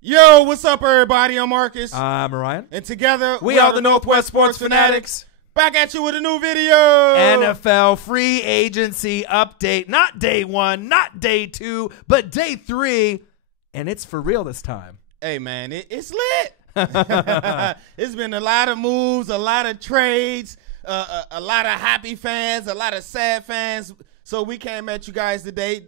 Yo, what's up, everybody? I'm Marcus. I'm Ryan. And together, we are the Northwest Sports Fanatics. Back at you with a new video. NFL free agency update. Not day 1, not day 2, but day 3. And it's for real this time. Hey, man, it's lit. It's been a lot of moves, a lot of trades, a lot of happy fans, a lot of sad fans. So we came at you guys today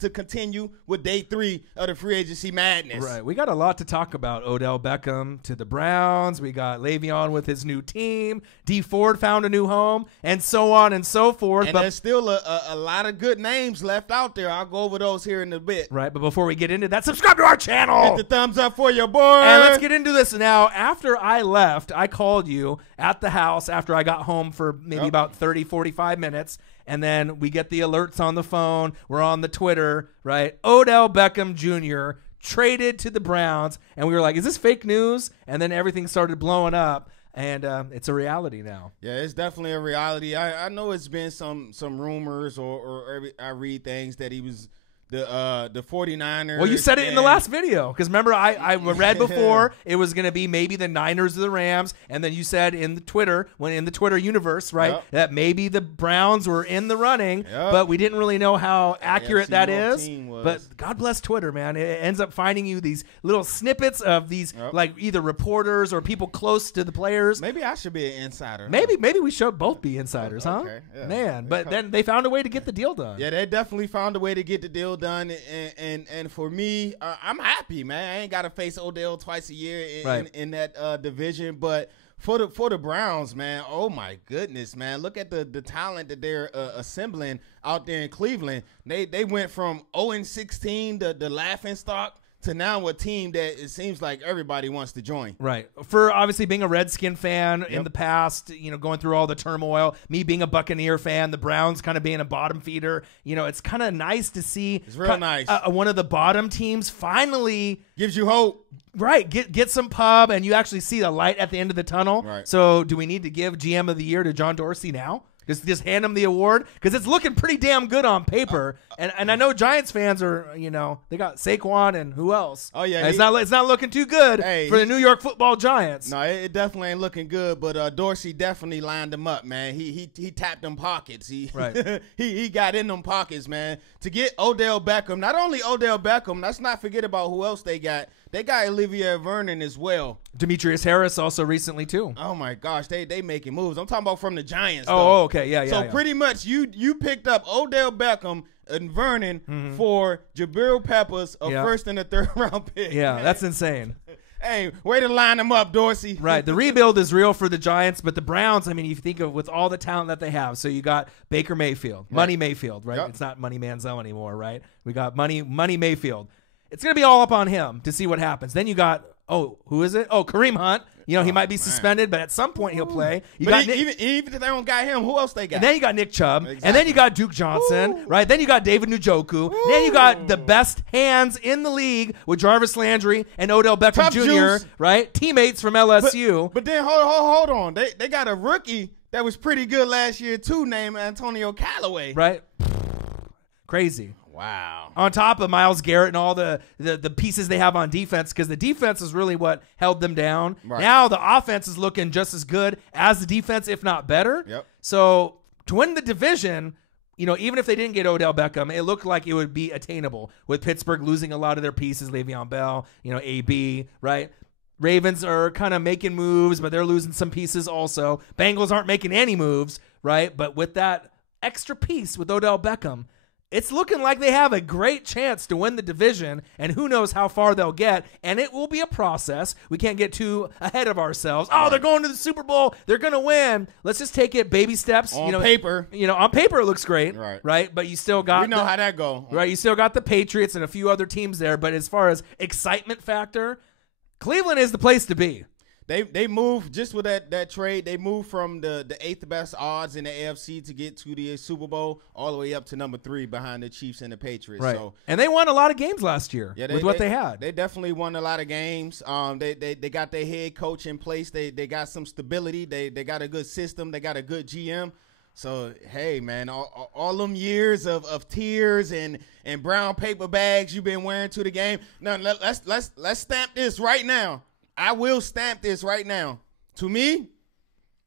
to continue with day 3 of the free agency madness. Right. We got a lot to talk about. Odell Beckham to the Browns. We got Le'Veon with his new team. D Ford found a new home, and so on and so forth. And there's still a lot of good names left out there. I'll go over those here in a bit. Right. But before we get into that, subscribe to our channel. Hit the thumbs up for your boy. And let's get into this now. After I left, I called you at the house after I got home for maybe about 30, 45 minutes. And then we get the alerts on the phone. We're on the Twitter, right? Odell Beckham Jr. traded to the Browns. And we were like, is this fake news? And then everything started blowing up. And it's a reality now. Yeah, it's definitely a reality. I know it's been some rumors or I read things that he was the 49ers. Well, you said it in the last video because remember I read before it was going to be maybe the Niners or the Rams, and then you said in the Twitter universe, right, that maybe the Browns were in the running, but we didn't really know how accurate that is. But God bless Twitter, man. It ends up finding you these little snippets of these like either reporters or people close to the players. Maybe I should be an insider. Maybe we should both be insiders, huh? Okay, yeah. Man, but then they found a way to get the deal done. Yeah, they definitely found a way to get the deal done. And for me, I'm happy, man. I ain't got to face Odell twice a year in that division. But for the Browns, man, oh my goodness, man, look at the talent that they're assembling out there in Cleveland. They went from 0-16, the laughing stock, to now a team that it seems like everybody wants to join. Right. For obviously being a Redskin fan in the past, you know, going through all the turmoil, me being a Buccaneer fan, the Browns kind of being a bottom feeder, you know, it's kind of nice to see. It's real nice. One of the bottom teams finally gives you hope. Right. Get some pub and you actually see the light at the end of the tunnel. Right. So do we need to give GM of the year to John Dorsey now? Just hand him the award because it's looking pretty damn good on paper, and I know Giants fans are, you know, they got Saquon and who else? Oh yeah, it's not looking too good for the New York Football Giants. No, it definitely ain't looking good. But Dorsey definitely lined them up, man. He tapped them pockets. He got in them pockets, man, to get Odell Beckham. Not only Odell Beckham, let's not forget about who else they got. They got Olivier Vernon as well. Demetrius Harris also recently too. Oh my gosh, they making moves. I'm talking about from the Giants. Oh, okay, yeah. So pretty much you picked up Odell Beckham and Vernon for Jabril Peppers, a first and a third round pick. Yeah, that's insane. Hey, way to line them up, Dorsey. Right. The rebuild is real for the Giants, but the Browns, I mean, you think of with all the talent that they have. So you got Baker Mayfield, Money Mayfield, right? Yep. It's not Money Manziel anymore, right? We got Money Mayfield. It's going to be all up on him to see what happens. Then you got, who is it? Oh, Kareem Hunt. You know, he might be suspended, but at some point he'll play. Even if they don't got him, who else they got? And then you got Nick Chubb. Exactly. And then you got Duke Johnson, right? Then you got David Njoku. Then you got the best hands in the league with Jarvis Landry and Odell Beckham Jr., right? Teammates from LSU. But then hold on. They got a rookie that was pretty good last year, too, named Antonio Callaway. Right? Crazy. Wow. On top of Myles Garrett and all the pieces they have on defense, because the defense is really what held them down. Right. Now the offense is looking just as good as the defense, if not better. Yep. So to win the division, you know, even if they didn't get Odell Beckham, it looked like it would be attainable with Pittsburgh losing a lot of their pieces, Le'Veon Bell, you know, AB, right? Ravens are kind of making moves, but they're losing some pieces also. Bengals aren't making any moves, right? But with that extra piece with Odell Beckham, it's looking like they have a great chance to win the division, and who knows how far they'll get, and it will be a process. We can't get too ahead of ourselves. Oh, they're going to the Super Bowl. They're going to win. Let's just take it baby steps. On paper. You know, on paper it looks great, right? But you still got how that go. Right, you still got the Patriots and a few other teams there, but as far as excitement factor, Cleveland is the place to be. They moved just with that trade. They moved from the 8th best odds in the AFC to get to the Super Bowl all the way up to number 3 behind the Chiefs and the Patriots. Right. So, and they won a lot of games last year with what they had. They definitely won a lot of games. They got their head coach in place. They got some stability. They got a good system. They got a good GM. So hey, man, all them years of tears and brown paper bags you've been wearing to the game. Now let's stamp this right now. I will stamp this right now. To me,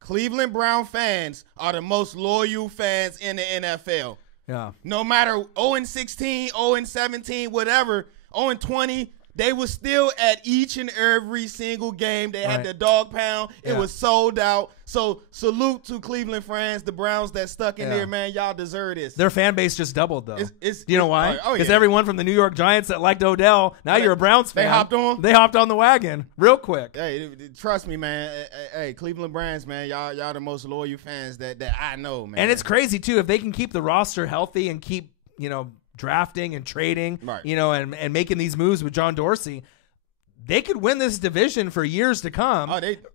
Cleveland Brown fans are the most loyal fans in the NFL. Yeah. No matter 0-16, 0-17, whatever, 0-20. They were still at each and every single game. They had the dog pound. It was sold out. So salute to Cleveland fans, the Browns that stuck in there, man. Y'all deserve this. Their fan base just doubled, though. Do you know why? Oh, Because everyone from the New York Giants that liked Odell, now you're a Browns fan. They hopped on? They hopped on the wagon real quick. Hey, trust me, man. Hey, Cleveland Browns, man, y'all the most loyal fans that I know, man. And it's crazy, too. If they can keep the roster healthy and keep, drafting and trading, and making these moves with John Dorsey, they could win this division for years to come.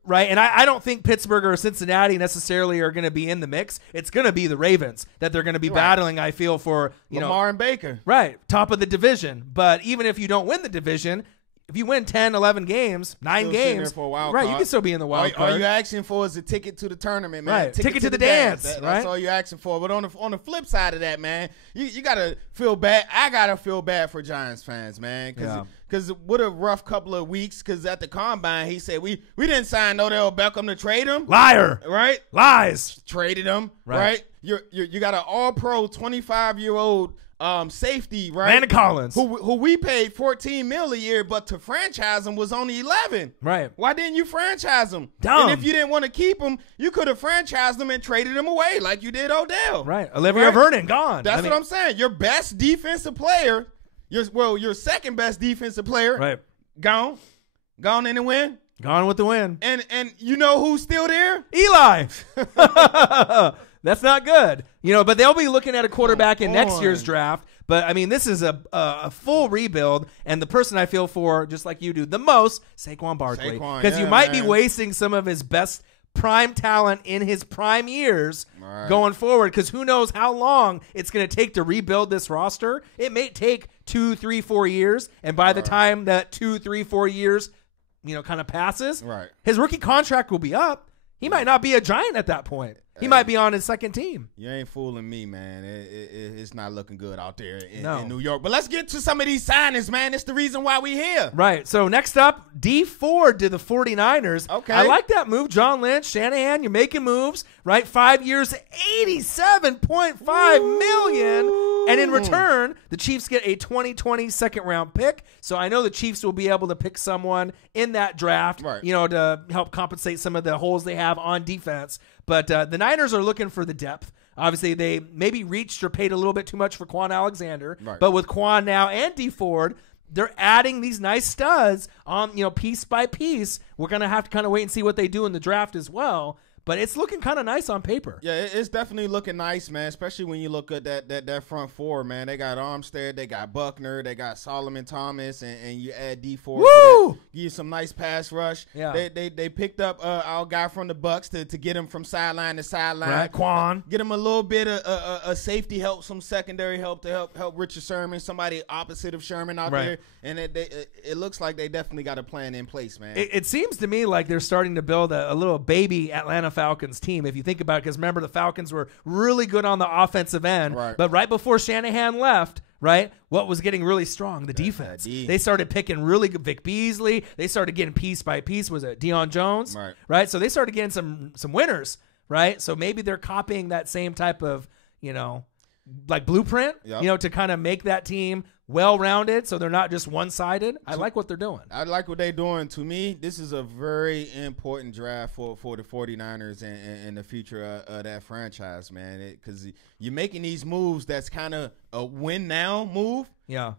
Right? And I don't think Pittsburgh or Cincinnati necessarily are going to be in the mix. It's going to be the Ravens that they're going to be battling, I feel, for Lamar and Baker. Right. Top of the division. But even if you don't win the division, if you win 10, 11 games, 9 games, for a wild right, card. you can still be in the wild card. All you're asking for is a ticket to the tournament, man. Right. Ticket to the dance. That's all you're asking for. But on the flip side of that, man, you got to feel bad. I got to feel bad for Giants fans, man. Because what a rough couple of weeks. Because at the Combine, he said, we didn't sign Odell Beckham to trade him. Liar. Right? Lies. Traded him. Right? You got an all-pro 25-year-old safety, right? Landon Collins, who we paid $14 million a year, but to franchise him was only $11. Right? Why didn't you franchise him? Dumb. And if you didn't want to keep him, you could have franchised him and traded him away like you did Odell. Right? Olivia Vernon gone. That's what I'm saying. Your best defensive player, your second best defensive player, right? Gone in the win. Gone with the win. And you know who's still there? Eli. That's not good. But they'll be looking at a quarterback in next year's draft. But, I mean, this is a full rebuild. And the person I feel for, just like you do, the most, Saquon Barkley. Because you might be wasting some of his best prime talent in his prime years going forward. Because who knows how long it's going to take to rebuild this roster. It may take 2, 3, 4 years. And by the time that 2, 3, 4 years, kind of passes, his rookie contract will be up. He might not be a Giant at that point. He might be on his second team. You ain't fooling me, man. It's not looking good out there in New York. But let's get to some of these signings, man. It's the reason why we here. Right. So next up, D Ford to the 49ers. Okay. I like that move. John Lynch, Shanahan, you're making moves, right? 5 years, $87.5 million. And in return, the Chiefs get a 2020 second-round pick. So I know the Chiefs will be able to pick someone in that draft, to help compensate some of the holes they have on defense. But the Niners are looking for the depth. Obviously, they maybe reached or paid a little bit too much for Quan Alexander. Right. But with Quan now and D Ford, they're adding these nice studs on, piece by piece. We're going to have to kind of wait and see what they do in the draft as well. But it's looking kind of nice on paper. Yeah, it's definitely looking nice, man, especially when you look at that front four, man. They got Armstead, they got Buckner, they got Solomon Thomas, and you add D Ford to that, give you some nice pass rush. Yeah. They picked up our guy from the Bucks to get him from sideline to sideline. Right, Quan. Get him a little bit of safety help, some secondary help to help Richard Sherman, somebody opposite of Sherman out there. And it looks like they definitely got a plan in place, man. It seems to me like they're starting to build a little baby Atlanta Falcons team, if you think about it, because remember, the Falcons were really good on the offensive end, but right before Shanahan left, what was getting really strong? The defense. They started picking really good Vic Beasley. They started getting piece by piece. Was it Deion Jones? Right. So they started getting some winners, right? So maybe they're copying that same type of, like blueprint, to kind of make that team well-rounded so they're not just one-sided. I like what they're doing. I like what they're doing. To me, this is a very important draft for the 49ers and the future of that franchise, man, because you're making these moves that's kind of a win-now move. Yeah.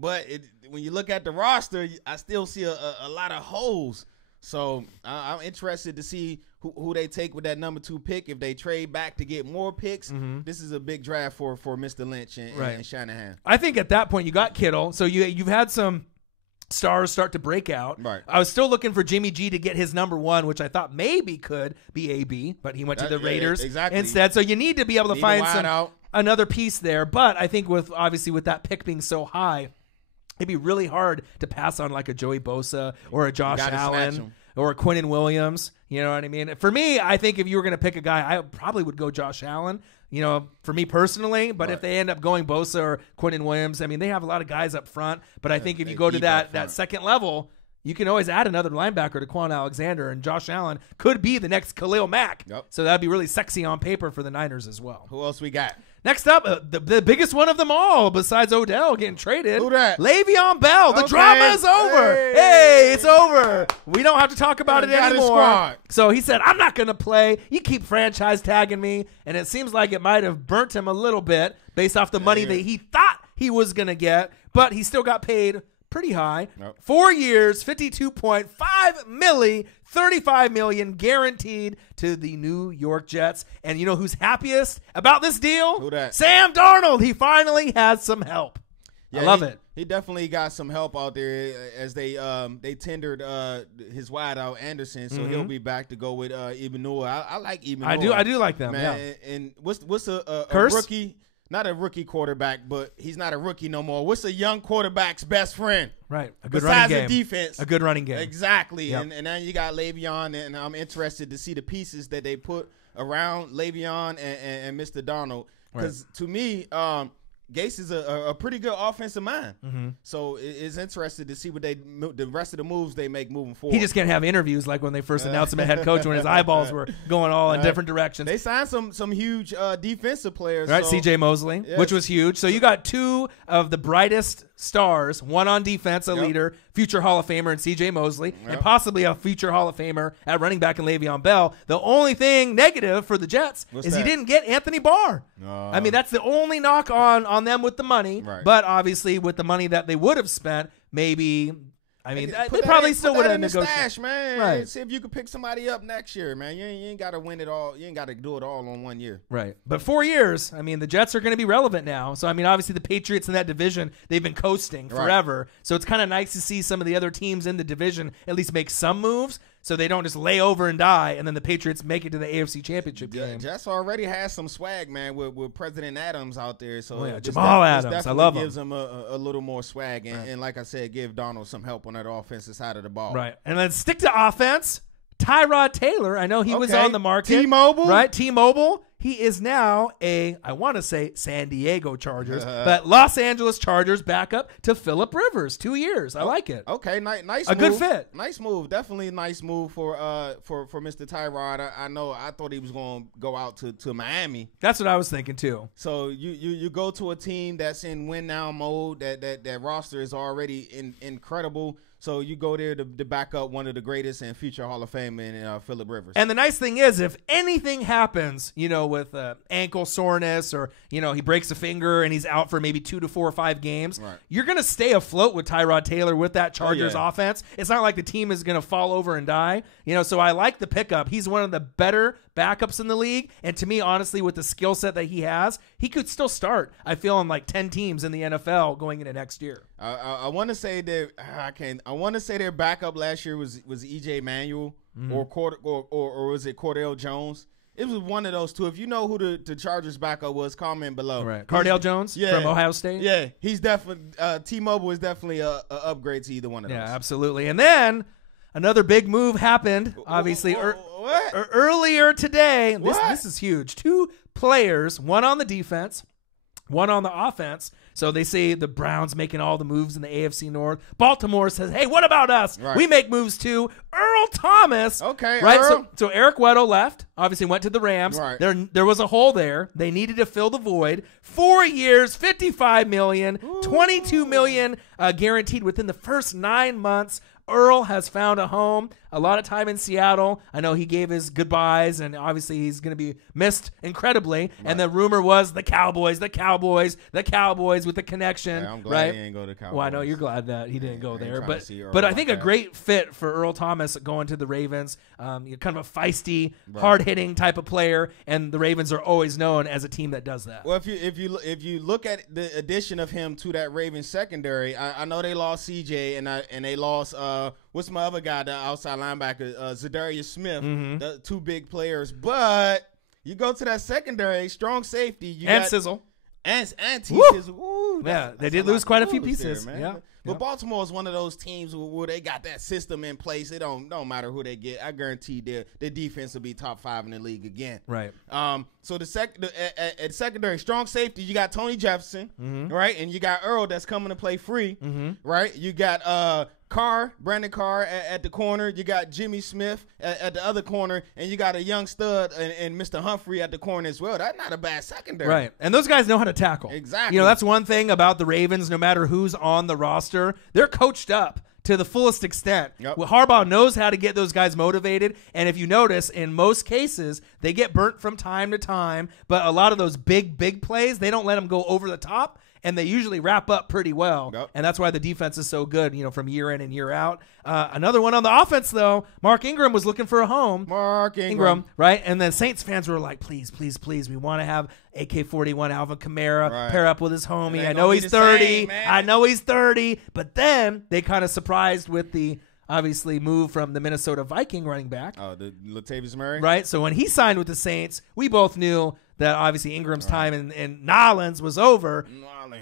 But when you look at the roster, I still see a lot of holes. So I'm interested to see who they take with that number 2 pick. If they trade back to get more picks, this is a big draft for Mr. Lynch and Shanahan. I think at that point you got Kittle, so you've had some stars start to break out. Right. I was still looking for Jimmy G to get his number 1, which I thought maybe could be AB, but he went to the Raiders instead. So you need to be able to find another piece there. But I think with that pick being so high, it'd be really hard to pass on like a Joey Bosa or a Josh Allen. or Quinnen Williams. You know what I mean? For me, I think if you were going to pick a guy, I probably would go Josh Allen. You know, for me personally, but if they end up going Bosa or Quinnen Williams, I mean, they have a lot of guys up front. But I think if you go to that second level, you can always add another linebacker to Quan Alexander, and Josh Allen could be the next Khalil Mack. Yep. So that'd be really sexy on paper for the Niners as well. Who else we got? Next up, the biggest one of them all, besides Odell getting traded. Who that? Le'Veon Bell. The drama is over. Hey, it's over. We don't have to talk about it anymore. So he said, I'm not going to play. You keep franchise tagging me. And it seems like it might have burnt him a little bit based off the money that he thought he was going to get. But he still got paid pretty high. 4 years, $52.5 million, $35 million guaranteed to the New York Jets. And you know who's happiest about this deal? Who that? Sam Darnold. He finally has some help. I love it. He definitely got some help out there as they tendered his wideout Anderson, so he'll be back to go with Ebenua. I like Ebenua. I do like them, man. Yeah. And what's a rookie? Not a rookie quarterback, but he's not a rookie no more. What's a young quarterback's best friend? Right. A good running game. Besides the defense. A good running game. Exactly. Yep. And then you got Le'Veon, and I'm interested to see the pieces that they put around Le'Veon and Mr. Darnold. Because to me, Gase is a pretty good offensive mind. So it's interesting to see what the rest of the moves they make moving forward. He just can't have interviews like when they first announced him as head coach when his eyeballs were going all in different directions. They signed some huge defensive players. Right, so. C.J. Mosley, which was huge. So you got two of the brightest stars, one on defense, a leader, future Hall of Famer in C.J. Mosley, and possibly a future Hall of Famer at running back in Le'Veon Bell. The only thing negative for the Jets is he didn't get Anthony Barr. I mean, that's the only knock on them with the money. But obviously, with the money that they would have spent, maybe. I mean, they probably still would have negotiated. Man. Right. See if you could pick somebody up next year, man. You ain't got to win it all. You ain't got to do it all on 1 year. Right. But 4 years, I mean, the Jets are going to be relevant now. So, I mean, obviously the Patriots in that division, they've been coasting forever. So it's kind of nice to see some of the other teams in the division at least make some moves so they don't just lay over and die, and then the Patriots make it to the AFC Championship game. Jets already has some swag, man, with President Adams out there. So Jamal Adams, I love him. Gives him a little more swag, and like I said, give Donald some help on that offensive side of the ball. Right. And then stick to offense. Tyrod Taylor, I know he was on the market. T-Mobile? Right, T-Mobile. He is now I want to say San Diego Chargers, but Los Angeles Chargers backup to Phillip Rivers. 2 years. I like it. Okay, nice move. A good fit. Nice move. Definitely a nice move for Mr. Tyrod. I thought he was going to go out to Miami. That's what I was thinking too. So you go to a team that's in win now mode. That roster is already incredible. So you go there to back up one of the greatest and future Hall of Fame in Phillip Rivers. And the nice thing is, if anything happens, with ankle soreness or, he breaks a finger and he's out for maybe 2 to 4 or 5 games, you're going to stay afloat with Tyrod Taylor with that Chargers offense. It's not like the team is going to fall over and die. So I like the pickup. He's one of the better backups in the league. And to me, honestly, with the skill set that he has, he could still start, I feel, on like 10 teams in the NFL going into next year. I want to say that I want to say their backup last year was E.J. Manuel or was it Cordell Jones? It was one of those two. If you know who the Chargers backup was, comment below. Right. Cardale Jones from Ohio State? Yeah, he's definitely T-Mobile is definitely a upgrade to either one of those. Yeah, absolutely. And then another big move happened, obviously, earlier today. This is huge. 2 players, one on the defense, one on the offense. So they say the Browns making all the moves in the AFC North. Baltimore says, hey, what about us? Right. We make moves too. Earl Thomas. Okay, right? Earl. So Eric Weddle left. Obviously went to the Rams. Right. There was a hole there. They needed to fill the void. 4 years, $55 million, $22 million guaranteed within the first 9 months. Earl has found a home, a lot of time in Seattle. I know he gave his goodbyes, and obviously he's going to be missed incredibly. Right. And the rumor was the Cowboys with the connection. Yeah, I'm glad he didn't go to Cowboys. Well, I know you're glad that he didn't go there. But I think a great fit for Earl Thomas going to the Ravens. Kind of a feisty, hard-hitting type of player, and the Ravens are always known as a team that does that. Well, if you look at the addition of him to that Ravens secondary, I know they lost CJ and they lost what's my other guy, the outside linebacker, Zadarius Smith, the 2 big players. But you go to that secondary, strong safety. Sizzle. And T is yeah, they did lose quite a few pieces. There, man. Yeah. But Baltimore is one of those teams where they got that system in place. It don't matter who they get. I guarantee their defense will be top 5 in the league again. Right. So at secondary, strong safety, you got Tony Jefferson, right, and you got Earl that's coming to play free, right. You got Brandon Carr at the corner. You got Jimmy Smith at the other corner, and you got a young stud and Mr. Humphrey at the corner as well. That's not a bad secondary. Right. And those guys know how to tackle. Exactly. You know, that's one thing about the Ravens, no matter who's on the roster, they're coached up to the fullest extent. Yep. Well, Harbaugh knows how to get those guys motivated, and if you notice, in most cases, they get burnt from time to time, but a lot of those big plays, they don't let them go over the top, and they usually wrap up pretty well. Yep. And that's why the defense is so good, you know, from year in and year out. Another one on the offense, though, Mark Ingram was looking for a home. Mark Ingram. Right? And then Saints fans were like, please, we want to have AK-41 Alvin Kamara pair up with his homie. I know he's 30. I know he's 30. But then they kind of surprised with the obviously move from the Minnesota Viking running back. Oh, the Latavius Murray? Right? So when he signed with the Saints, we both knew that obviously Ingram's time in Nolans was over.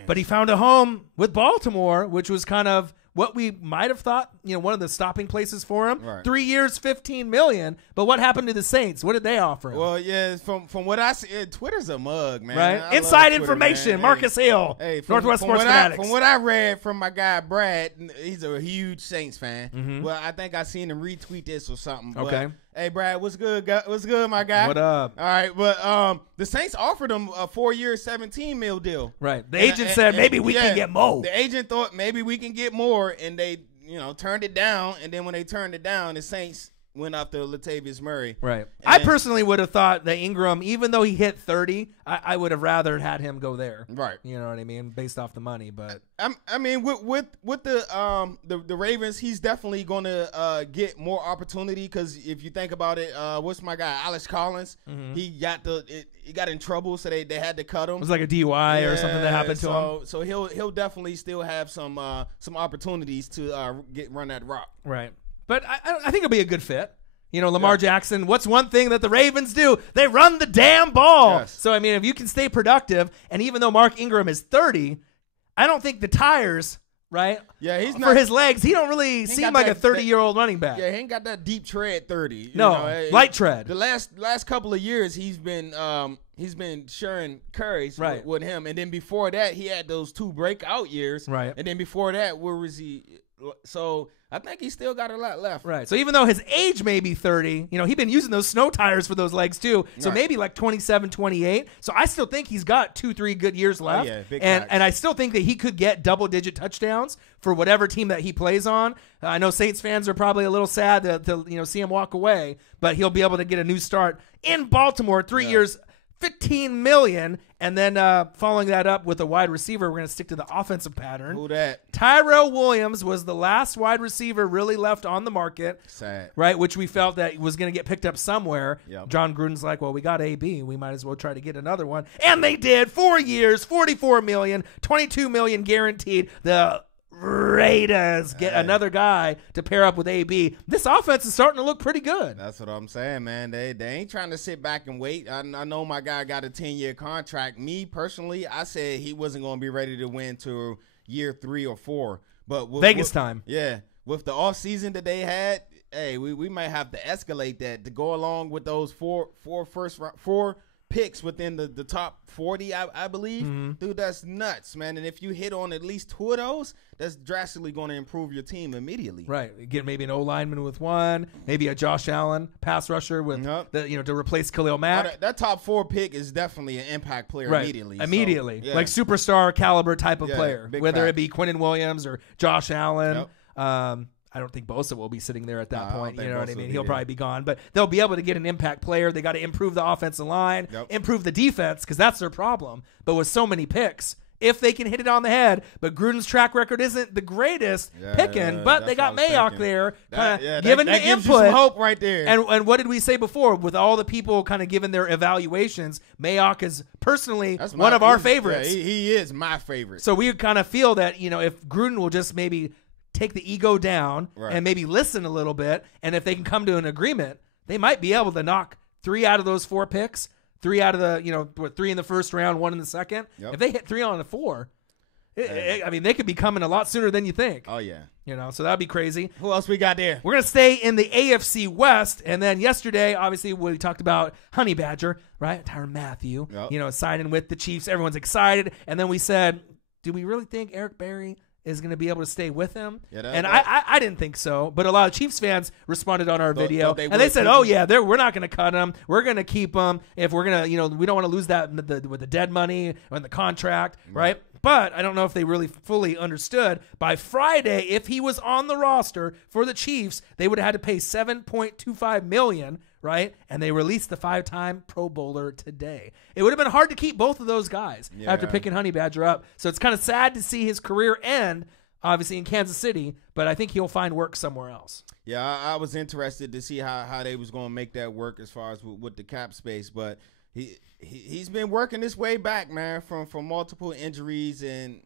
But he found a home with Baltimore, which was kind of what we might have thought, you know, one of the stopping places for him. Right. 3 years, $15 million. But what happened to the Saints? What did they offer him? Well, yeah, from what I see, Twitter's a mug, man. Right? Inside information. Man. Marcus Hill, Northwest Sports Fanatics. From what I read from my guy Brad, he's a huge Saints fan. Well, I think I seen him retweet this or something. Okay. But, hey, Brad, what's good? What's good, my guy? What up? All right, but the Saints offered him a 4-year, $17 million deal. Right. The agent said maybe we can get more. The agent thought maybe we can get more, and they, you know, turned it down. And then when they turned it down, the Saints went after Latavius Murray. Right. And I personally would have thought that Ingram, even though he hit 30, I would have rather had him go there. Right. You know what I mean? Based off the money, but I mean, with the Ravens, he's definitely going to get more opportunity because if you think about it, what's my guy Alex Collins? He got in trouble, so they had to cut him. It was like a DUI or something that happened to him. So he'll definitely still have some opportunities to run that rock. Right. But I think it'll be a good fit. You know, Lamar Jackson, what's one thing that the Ravens do? They run the damn ball. Yes. So, I mean, if you can stay productive, and even though Mark Ingram is 30, I don't think the tires, right? Yeah, he's not. For his legs, he don't really seem like a 30-year-old running back. Yeah, he ain't got that deep tread 30. No, light tread. The last couple of years, he's been sharing carries with him. And then before that, he had those 2 breakout years. Right. And then before that, where was he? So I think he still got a lot left. Right. So even though his age may be 30, you know, he's been using those snow tires for those legs too. So maybe like 27, 28. So I still think he's got 2-3 good years left. Big and I still think that he could get double-digit touchdowns for whatever team that he plays on. I know Saints fans are probably a little sad to see him walk away, but he'll be able to get a new start in Baltimore. 3 years, $15 million, and then following that up with a wide receiver, we're going to stick to the offensive pattern. Who that? Tyrell Williams was the last wide receiver really left on the market. Sad. Right, which we felt that was going to get picked up somewhere. Yep. John Gruden's like, well, we got AB. We might as well try to get another one. And they did. 4 years, $44 million, $22 million guaranteed. The Raiders get another guy to pair up with AB. This offense is starting to look pretty good. That's what I'm saying, man. They ain't trying to sit back and wait. I know my guy got a 10-year contract. Me, personally, I said he wasn't going to be ready to win till year 3 or 4. But Vegas time. Yeah. With the offseason that they had, hey, we might have to escalate that to go along with those four picks within the top 40, I believe. Dude, that's nuts, man. And if you hit on at least 2 of those, that's drastically going to improve your team immediately. Right. Get maybe an O-lineman with one, maybe a Josh Allen pass rusher with to replace Khalil Mack. That top 4 pick is definitely an impact player immediately. Immediately. So, like superstar caliber type of player, whether fact. It be Quinnen Williams or Josh Allen. I don't think Bosa will be sitting there at that point. You know what I mean? He'll probably be gone. But they'll be able to get an impact player. They got to improve the offensive line, improve the defense, because that's their problem. But with so many picks, if they can hit it on the head, but Gruden's track record isn't the greatest picking, but they got Mayock there kind of giving the input. Gives you some hope right there. And what did we say before? With all the people kind of giving their evaluations, Mayock is personally one of our favorites. Yeah, he is my favorite. So we kind of feel that, if Gruden will just maybe take the ego down and maybe listen a little bit, and if they can come to an agreement, they might be able to knock 3 out of those 4 picks, 3 out of the 3 in the first round, 1 in the second. Yep. If they hit 3 on the 4, I mean, they could be coming a lot sooner than you think. Oh yeah. So that'd be crazy. Who else we got there? We're going to stay in the AFC West. And then yesterday, obviously, we talked about Honey Badger, right? Tyrann Mathieu, signing with the Chiefs. Everyone's excited. And then we said, do we really think Eric Berry is going to be able to stay with him? And I didn't think so. But a lot of Chiefs fans responded on our video. And they said, we're not going to cut him. We're going to keep him. If we're going to, we don't want to lose that with the dead money or the contract, right? But I don't know if they really fully understood. By Friday, if he was on the roster for the Chiefs, they would have had to pay $7.25 million, right? And they released the 5-time Pro Bowler today. It would have been hard to keep both of those guys after picking Honey Badger up. So it's kind of sad to see his career end, obviously in Kansas City, but I think he'll find work somewhere else. Yeah, I was interested to see how they was going to make that work as far as with the cap space, but he's been working his way back, man, from multiple injuries, and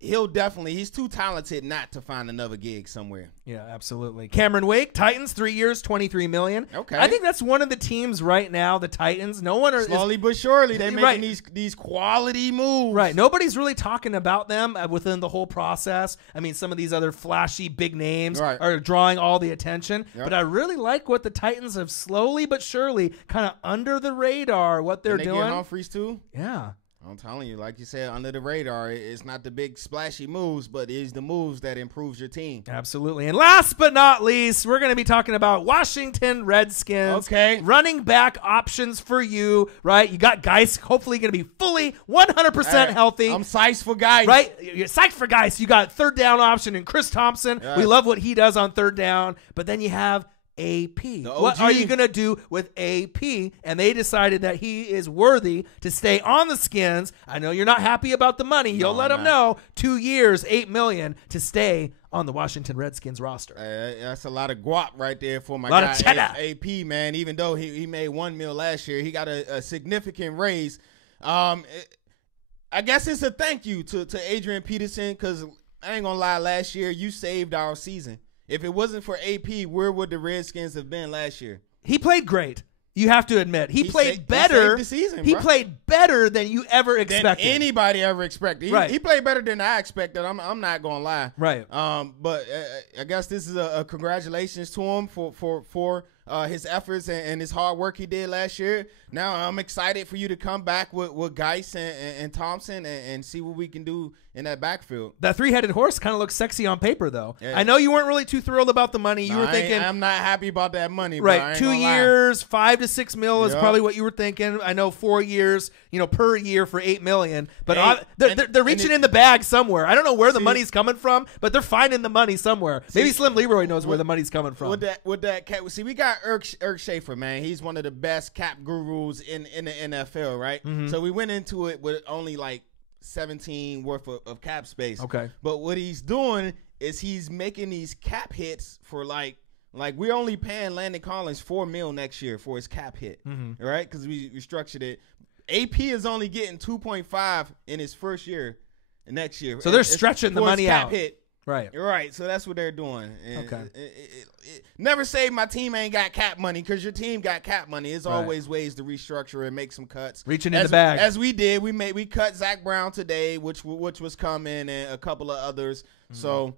he's too talented not to find another gig somewhere. Yeah, absolutely. Cameron Wake, Titans, 3 years, $23 million. Okay. I think that's one of the teams right now, the Titans. No one slowly but surely they're making these quality moves. Right. Nobody's really talking about them within the whole process. I mean, some of these other flashy big names are drawing all the attention. Yep. But I really like what the Titans have slowly but surely kind of under the radar what they're doing. Get Humphreys too? Yeah. I'm telling you, like you said, under the radar, it's not the big splashy moves, but it's the moves that improves your team. Absolutely. And last but not least, we're going to be talking about Washington Redskins. Okay. Running back options for you, right? You got Geis hopefully going to be fully 100% healthy. I'm psyched for Geis. Right? You're psyched for Geis. You got third down option in Chris Thompson. Yes. We love what he does on third down. But then you have AP. What are you going to do with AP? And they decided that he is worthy to stay on the Skins. I know you're not happy about the money. You'll let him know. 2 years, $8 million to stay on the Washington Redskins roster. That's a lot of guap right there for my guy, AP, man. Even though he made $1 million last year, he got a significant raise. I guess it's a thank you to Adrian Peterson, because I ain't going to lie, last year you saved our season. If it wasn't for AP, where would the Redskins have been last year? He played great. You have to admit. He played better. He saved the season, he played better than you ever expected. Than anybody ever expected. He played better than I expected. I'm not going to lie. Right. But I guess this is a congratulations to him for his efforts and his hard work he did last year. Now I'm excited for you to come back with Geis and Thompson and see what we can do in that backfield. That three-headed horse kind of looks sexy on paper, though. Yeah. I know you weren't really too thrilled about the money. You were thinking, I'm not happy about that money. Right, 2 years, $5 to $6 million is probably what you were thinking. I know 4 years, per year for $8 million. But they're reaching in the bag somewhere. I don't know where the money's coming from, but they're finding the money somewhere. Maybe Slim Leroy knows where the money's coming from. With that cap, see, we got Eric Schaefer, man. He's one of the best cap gurus in the NFL, right? Mm-hmm. So we went into it with only like 17 worth of cap space. Okay. But what he's doing is he's making these cap hits for like we're only paying Landon Collins $4 million next year for his cap hit, right? Because we structured it. AP is only getting 2.5 in his first year next year. So they're stretching the money out. Hit. Right. Right. So that's what they're doing. And okay. Never say my team ain't got cap money, because your team got cap money. There's always ways to restructure and make some cuts. Reaching in the bag. As we did. We cut Zach Brown today, which was coming, and a couple of others. Mm-hmm. So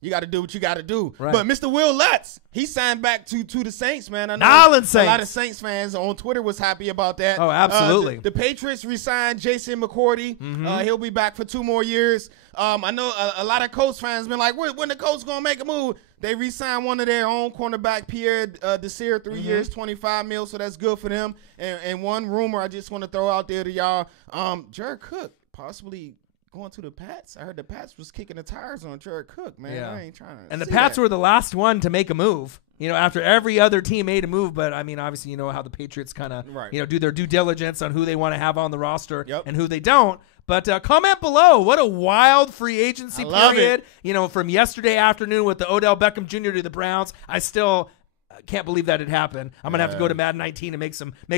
you got to do what you got to do. Right. But Mr. Will Lutz, he signed back to the Saints, man. I know Saints. A lot of Saints fans on Twitter was happy about that. Oh, absolutely. The Patriots re-signed Jason McCourty. Mm-hmm. He'll be back for 2 more years. I know a lot of Colts fans been like, when the Colts going to make a move? They re-signed one of their own cornerback, Pierre Desir, 3 years, $25 million, so that's good for them. And one rumor I just want to throw out there to y'all, Jared Cook possibly going to the Pats. I heard the Pats was kicking the tires on Jared Cook, man. Yeah. I ain't trying to. And the Pats were the last one to make a move. After every other team made a move, but I mean, obviously, how the Patriots kind of, do their due diligence on who they want to have on the roster and who they don't. But comment below. What a wild free agency period. From yesterday afternoon with the Odell Beckham Jr. to the Browns. can't believe that it happened. I'm gonna have to go to Madden 19 and make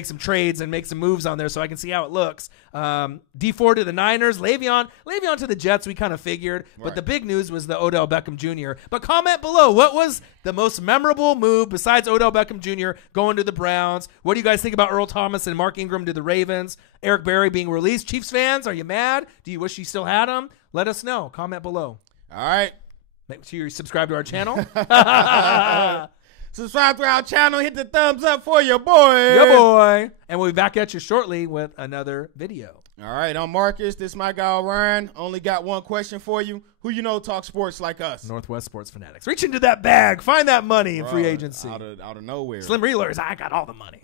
some trades and make some moves on there so I can see how it looks. D4 to the Niners, Le'Veon to the Jets. We kind of figured, but the big news was the Odell Beckham Jr. But comment below, what was the most memorable move besides Odell Beckham Jr. going to the Browns? What do you guys think about Earl Thomas and Mark Ingram to the Ravens? Eric Berry being released. Chiefs fans, are you mad? Do you wish you still had him? Let us know. Comment below. All right. Make sure you subscribe to our channel. Subscribe to our channel. Hit the thumbs up for your boy. Your boy. And we'll be back at you shortly with another video. All right. I'm Marcus. This is my guy, Ryan. Only got one question for you. Who you know talk sports like us? Northwest Sports Fanatics. Reach into that bag. Find that money in free agency. Out of nowhere. Slim Reelers. I got all the money.